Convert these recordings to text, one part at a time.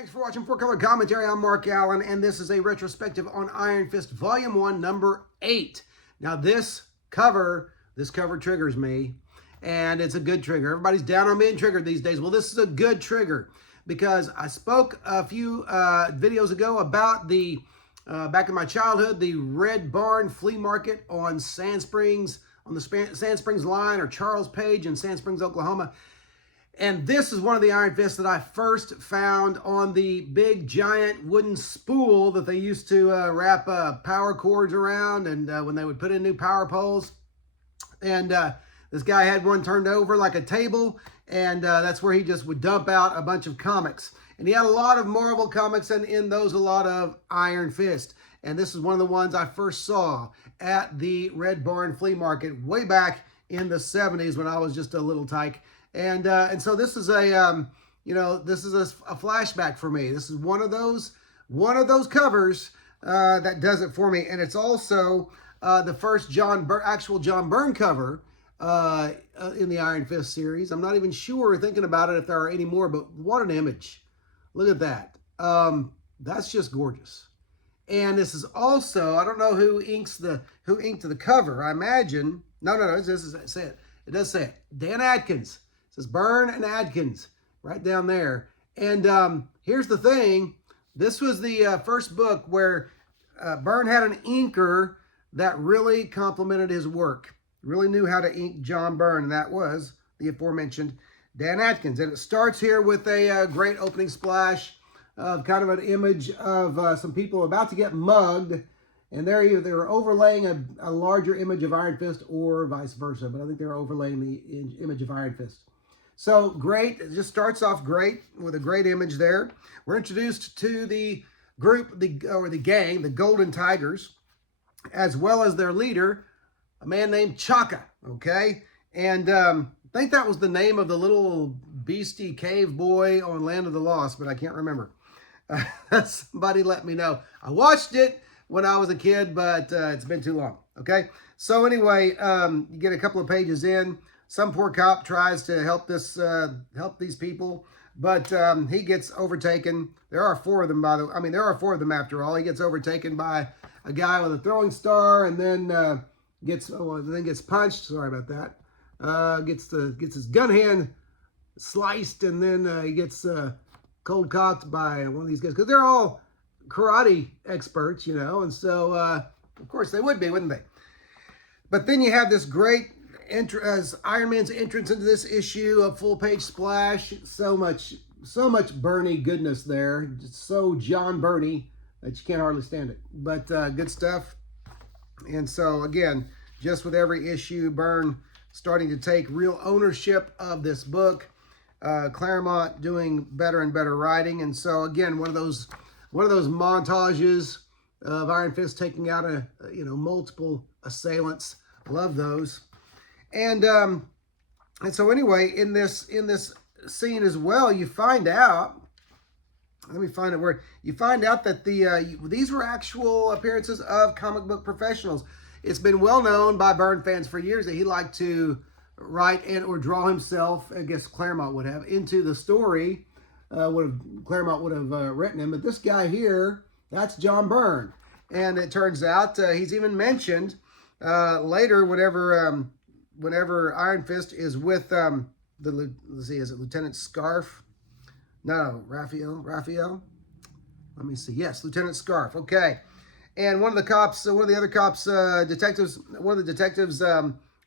Thanks for watching 4-Color Commentary. I'm Mark Allen, and this is a retrospective on Iron Fist Volume 1, Number 8. Now, this cover triggers me, and it's a good trigger. Everybody's down on being triggered these days. Well, this is a good trigger because I spoke a few videos ago about the, back in my childhood, the Red Barn Flea Market on Sand Springs, on the Sand Springs line, or Charles Page in Sand Springs, Oklahoma. And this is one of the Iron Fists that I first found on the big giant wooden spool that they used to wrap power cords around, and when they would put in new power poles. And this guy had one turned over like a table, and that's where he just would dump out a bunch of comics. And he had a lot of Marvel comics, and in those a lot of Iron Fist. And this is one of the ones I first saw at the Red Barn Flea Market way back in the 70s when I was just a little tyke. And so this is a this is a flashback for me. This is one of those covers that does it for me, and it's also the first actual John Byrne cover in the Iron Fist series. I'm not even sure, thinking about it, if there are any more, but what an image! Look at that. That's just gorgeous. And this is also, I don't know who inked the cover. I imagine it does say it. Dan Adkins. It says Byrne and Adkins right down there. And here's the thing. This was the first book where Byrne had an inker that really complimented his work. Really knew how to ink John Byrne, and that was the aforementioned Dan Adkins. And it starts here with a great opening splash of kind of an image of some people about to get mugged. And they were overlaying a larger image of Iron Fist, or vice versa. But I think they were overlaying the image of Iron Fist. So great. It just starts off great with a great image there. We're introduced to the group, the gang, the Golden Tigers, as well as their leader, a man named Chaka. Okay, and I think that was the name of the little beastie cave boy on Land of the Lost, but I can't remember. Somebody let me know. I watched it when I was a kid, but it's been too long. Okay, so anyway, you get a couple of pages in. Some poor cop tries to help these people, but he gets overtaken. There are four of them, there are four of them after all. He gets overtaken by a guy with a throwing star, and then gets punched. Sorry about that. Gets his gun hand sliced, and then he gets cold cocked by one of these guys, because they're all karate experts, and so of course they would be, wouldn't they? But then you have this great as Iron Man's entrance into this issue, a full page splash. So much Byrne goodness there. Just so John Byrne that you can't hardly stand it. But good stuff. And so again, just with every issue, Byrne starting to take real ownership of this book. Claremont doing better and better writing. And so again, one of those montages of Iron Fist taking out multiple assailants. Love those. And so anyway, in this scene as well, you find out. Let me find a word. You find out that these were actual appearances of comic book professionals. It's been well known by Byrne fans for years that he liked to write or draw himself. I guess Claremont would have into the story. Claremont would have written him, but this guy here, that's John Byrne, and it turns out he's even mentioned later whenever Iron Fist is with let's see, is it Lieutenant Scarf? No, Raphael. Let me see. Yes, Lieutenant Scarf. Okay, and one of the other cops, detectives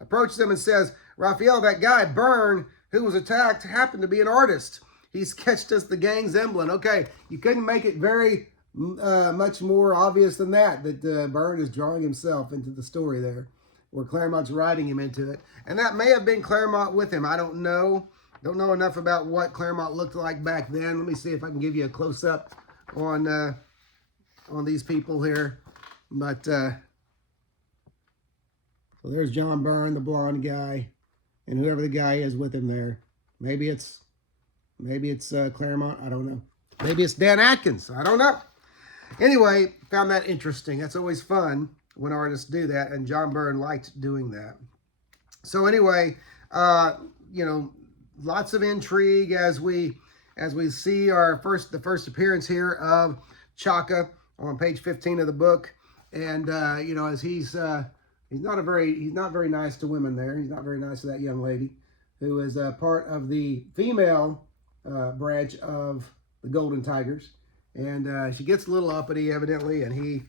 approaches him and says, "Raphael, that guy Byrne who was attacked happened to be an artist. He sketched us the gang's emblem." Okay, you couldn't make it very much more obvious than that Byrne is drawing himself into the story there, where Claremont's writing him into it. And that may have been Claremont with him. I don't know. Don't know enough about what Claremont looked like back then. Let me see if I can give you a close-up on these people here. But so there's John Byrne, the blonde guy, and whoever the guy is with him there. Maybe it's Claremont. I don't know. Maybe it's Dan Adkins. I don't know. Anyway, found that interesting. That's always fun when artists do that, and John Byrne liked doing that. So anyway, lots of intrigue as we as we see the first appearance here of Chaka on page 15 of the book. And you know, as he's not very nice to women there. He's not very nice to that young lady who is part of the female branch of the Golden Tigers. And she gets a little uppity, evidently, and he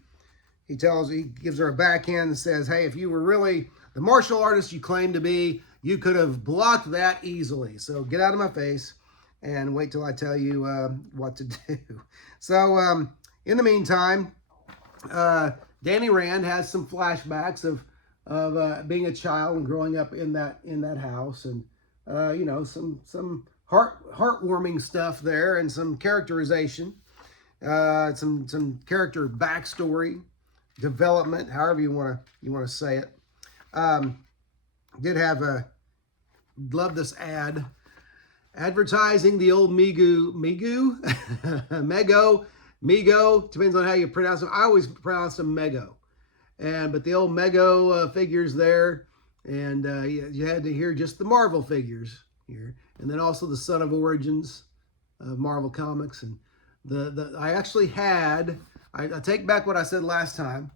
gives her a backhand and says, hey, if you were really the martial artist you claim to be, you could have blocked that easily. So get out of my face and wait till I tell you what to do. So in the meantime, Danny Rand has some flashbacks of being a child and growing up in that house, and you know, some heartwarming stuff there, and some characterization, some character backstory development, however you want to say it. Did have love this ad advertising the old Mego, depends on how you pronounce them. I always pronounce them Mego. But the old Mego figures there, and you had to hear just the Marvel figures here, and then also the Son of Origins of Marvel Comics. And I actually had, I take back what I said last time,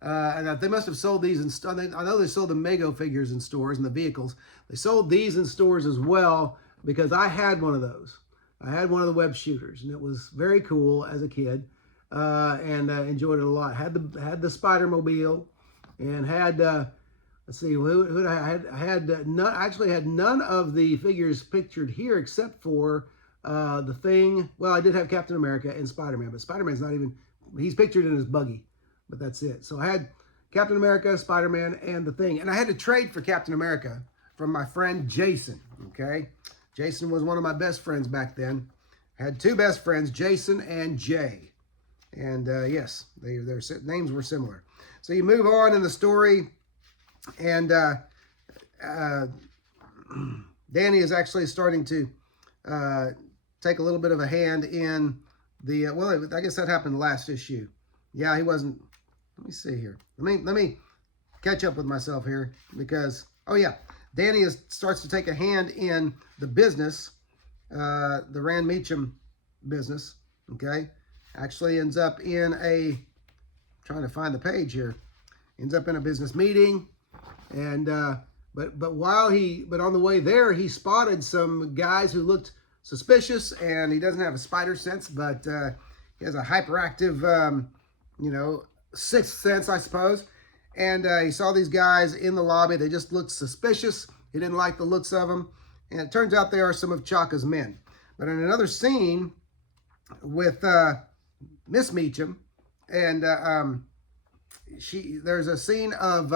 and they must have sold these in. I know they sold the Mego figures in stores and the vehicles. They sold these in stores as well, because I had one of those. I had one of the web shooters, and it was very cool as a kid. And enjoyed it a lot. Had the Spider-Mobile, and had let's see, who I had none. Actually, had none of the figures pictured here except for the Thing. Well, I did have Captain America and Spider-Man, but Spider-Man's not even. He's pictured in his buggy, but that's it. So I had Captain America, Spider-Man, and the Thing, and I had to trade for Captain America from my friend Jason. Okay, Jason was one of my best friends back then. I had two best friends, Jason and Jay. And yes, their names were similar. So you move on in the story, and Danny is actually starting to take a little bit of a hand in the, well, I guess that happened last issue. Yeah, he wasn't, let me see here. Let me catch up with myself here, because, oh yeah, Danny starts to take a hand in the business, the Rand Meacham business, okay? Actually ends up in trying to find the page here, ends up in a business meeting, and but on the way there, he spotted some guys who looked suspicious, and he doesn't have a spider sense, but he has a hyperactive, you know, sixth sense, I suppose. And he saw these guys in the lobby. They just looked suspicious. He didn't like the looks of them, and it turns out they are some of Chaka's men. But in another scene with Miss Meacham, and there's a scene of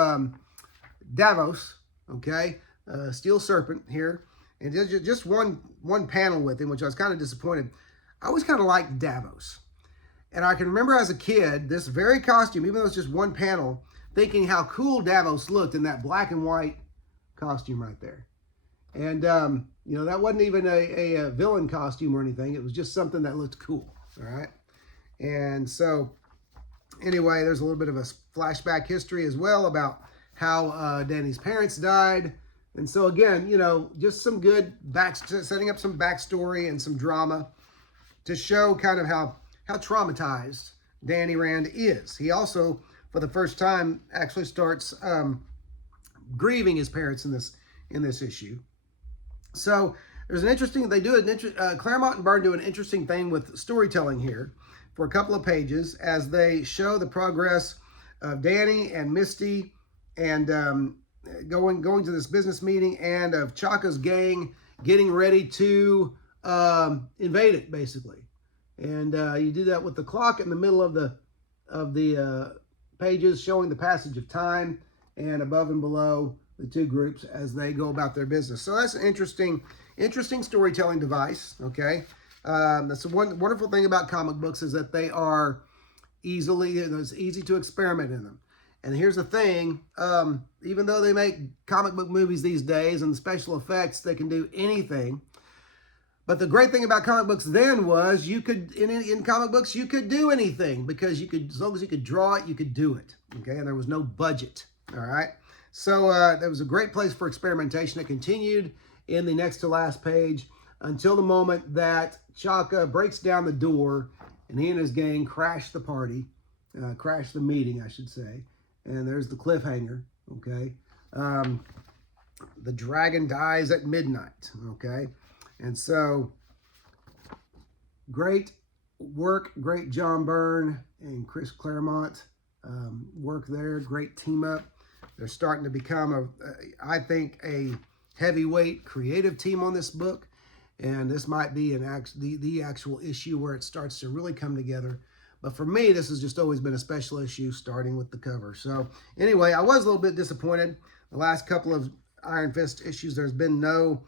Davos, okay, Steel Serpent here, and just one panel with him, which I was kind of disappointed. I always kind of liked Davos, and I can remember as a kid this very costume, even though it's just one panel, thinking how cool Davos looked in that black and white costume right there. And you know, that wasn't even a villain costume or anything. It was just something that looked cool. All right. And so anyway, there's a little bit of a flashback history as well about how Danny's parents died. And so again, you know, just some good setting up some backstory and some drama to show kind of how traumatized Danny Rand is. He also, for the first time, actually starts grieving his parents in this issue. So there's an interesting, Claremont and Byrne do an interesting thing with storytelling here for a couple of pages as they show the progress of Danny and Misty and going to this business meeting, and of Chaka's gang getting ready to invade it, basically. And you do that with the clock in the middle of the pages showing the passage of time, and above and below the two groups as they go about their business. So that's an interesting storytelling device, okay? That's the wonderful thing about comic books, is that they are it's easy to experiment in them. And here's the thing, even though they make comic book movies these days and special effects, they can do anything. But the great thing about comic books then was you could, in comic books, you could do anything, because you could, as long as you could draw it, you could do it, okay? And there was no budget, all right? So that was a great place for experimentation. It continued in the next to last page until the moment that Chaka breaks down the door and he and his gang crash the party, crash the meeting, I should say. And there's the cliffhanger, okay? The dragon dies at midnight, okay? And so, great work, great John Byrne and Chris Claremont work there, great team up. They're starting to become, I think, a heavyweight creative team on this book. And this might be the actual issue where it starts to really come together. But for me, this has just always been a special issue, starting with the cover. So anyway, I was a little bit disappointed. The last couple of Iron Fist issues, there's been no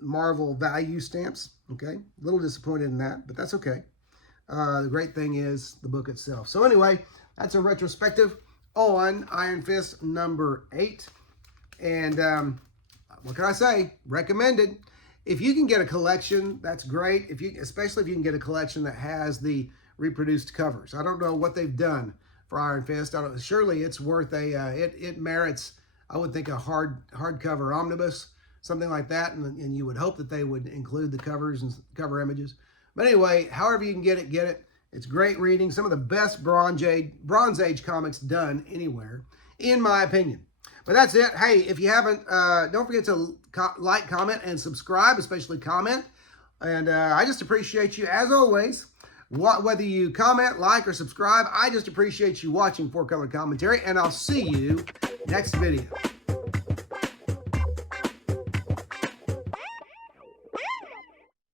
Marvel value stamps. Okay, a little disappointed in that, but that's okay. The great thing is the book itself. So anyway, that's a retrospective on Iron Fist number 8. And what can I say? Recommended. If you can get a collection, that's great. Especially if you can get a collection that has the reproduced covers. I don't know what they've done for Iron Fist. Surely it's worth it merits, I would think, a hardcover omnibus, something like that. And you would hope that they would include the covers and cover images. But anyway, however you can get it, get it. It's great reading. Some of the best Bronze Age comics done anywhere, in my opinion. But that's it. Hey, if you haven't, don't forget to like, comment, and subscribe, especially comment. And I just appreciate you, as always. Whether you comment, like, or subscribe, I just appreciate you watching 4 Color Commentary, and I'll see you next video.